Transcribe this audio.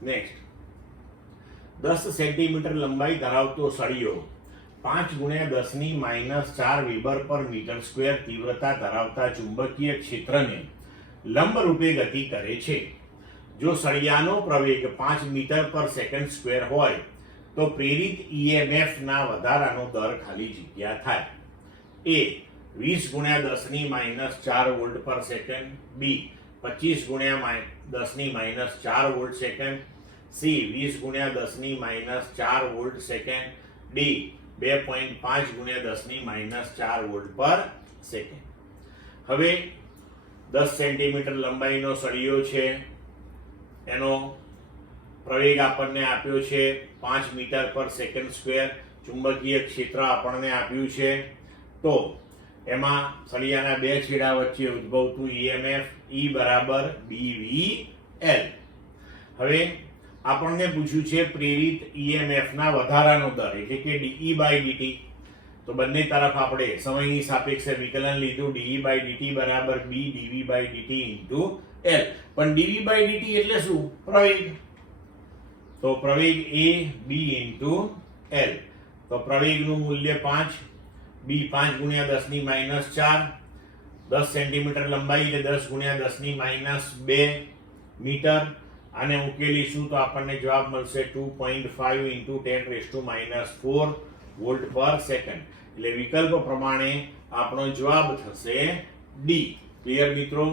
Next, 10 centimetre લંબાઈ ધરાવતો સળિયો 5 × 10⁻⁴ વીબર પર મીટર સ્ક્વેર તીવ્રતા ધરાવતા ચુંબકીય ક્ષેત્રને લંબરૂપે ગતિ કરે છે. જો સળિયાનો પ્રવેગ 5 મીટર પર સેકન્ડ સ્ક્વેર હોય તો પ્રેરિત EMF ના વધારાનો દર ખાલી જગ્યા થાય. A 20 × 10⁻⁴ વોલ્ટ પર second, B 25 × 10⁻⁴ volt second, C 20 × 10⁻⁴ volt second, D 2.5 × 10⁻⁴ volt પર સેકન્ડ. હવે 10 સેન્ટીમીટર લંબાઈનો સળિયો છે, એનો પ્રવેગ આપણને આપ્યો છે 5 મીટર પર સેકન્ડ સ્ક્વેર, ચુંબકીય ક્ષેત્ર આપણને આપ્યું છે. તો એમાં સળિયાના બે છેડા વચ્ચે ઉદ્ભવતું EMF E બરાબર BVL. હવે આપણને પૂછ્યું છે પ્રેરિત EMF ના વધારાનો દર એટલે કે dE/dt. તો બંને તરફ આપણે સમયની સાપેક્ષે વિકલન લીધું. dE/dt બરાબર B dV/dt into L. પણ dV/dt એટલે શું? પ્રવેગ. તો પ્રવેગ A B into L. તો પ્રવેગનું મૂલ્ય 5, B 5 × 10⁻⁴, 10 સેન્ટીમીટર લંબાઈ એટલે 10 × 10⁻² મીટર. આને ઉકેલીશું તો આપણને જવાબ મળશે 2.5 × 10⁻⁴ વોલ્ટ પર સેકન્ડ. એટલે વિકલ્પ પ્રમાણે આપણો જવાબ થશે D. ક્લિયર મિત્રો?